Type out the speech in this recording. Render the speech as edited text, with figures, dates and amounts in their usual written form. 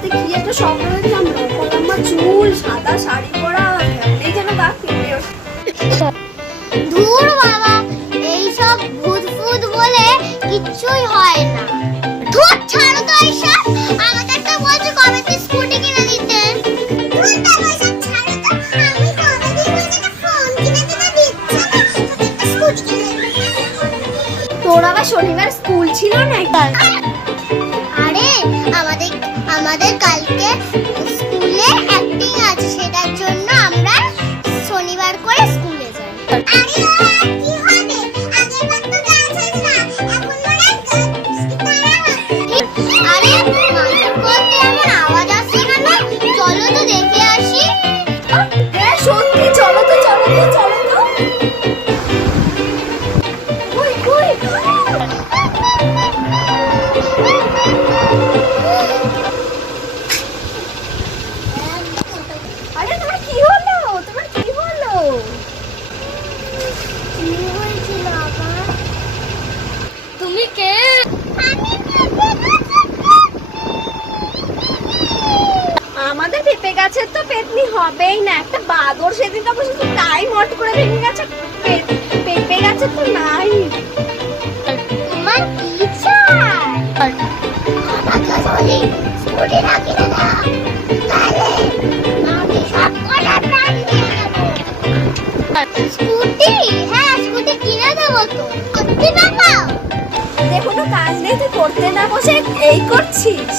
রাতে কি একটা স্বপ্ন দেখলাম, লম্বা চুল, সাদা শাড়ি পরা, এই যেন গা ফিরে। ধুর বাবা, এইসব ভূত ফুত বলে কিচ্ছুই হয় না। ধুর ছাড়ো তো এইসব। আমাকে একটা বলছে কবে তুই স্কুটি কিনে দিতে। ধুর বাবা, এইসব ছাড়ো তো। আমি কতদিন হয়েছে একটা ফোন কিনে দিতে দিচ্ছে না, একটা স্কুটি কিনে দিতে। তোর আবার শনিবার স্কুল ছিল না? আরে আমাদের আমাদের কালকে স্কুলে অ্যাক্টিং আছে, সেটার জন্য আমরা শনিবার করে স্কুলে যাই। আরে কি হবে, আগের বার তো ডান্স হয়েছিল, এখন মনে হয় আরে মাথার মধ্যে এমন আওয়াজ আসছে কেন? চলো তো দেখে আসি। হ্যাঁ সত্যি, চলো তো চলো তো চলো তো। কই কই? আরে তোমার কি হলো? তোমার কি হলো? কি হয়েছিল আবার? তুমি কে? আমাদের পেঁপে গাছের তো পেতনি হবেই না, একটা বাদর সেদিন তো শুধু তাই মট করে ভেঙে গেছে। পেঁপে গাছের তো নাই। তোমার কি চাই? আমাকে বলি স্কুটি না কিনে দাও, তাহলে আমি সব কটা প্রাণ দিয়ে দেবো। স্কুটি? হ্যাঁ স্কুটি কিনে দেবো তো। সত্যি বাবা? দেখো তো কাজ নেই, তুই করতে না বসে এই করছিস।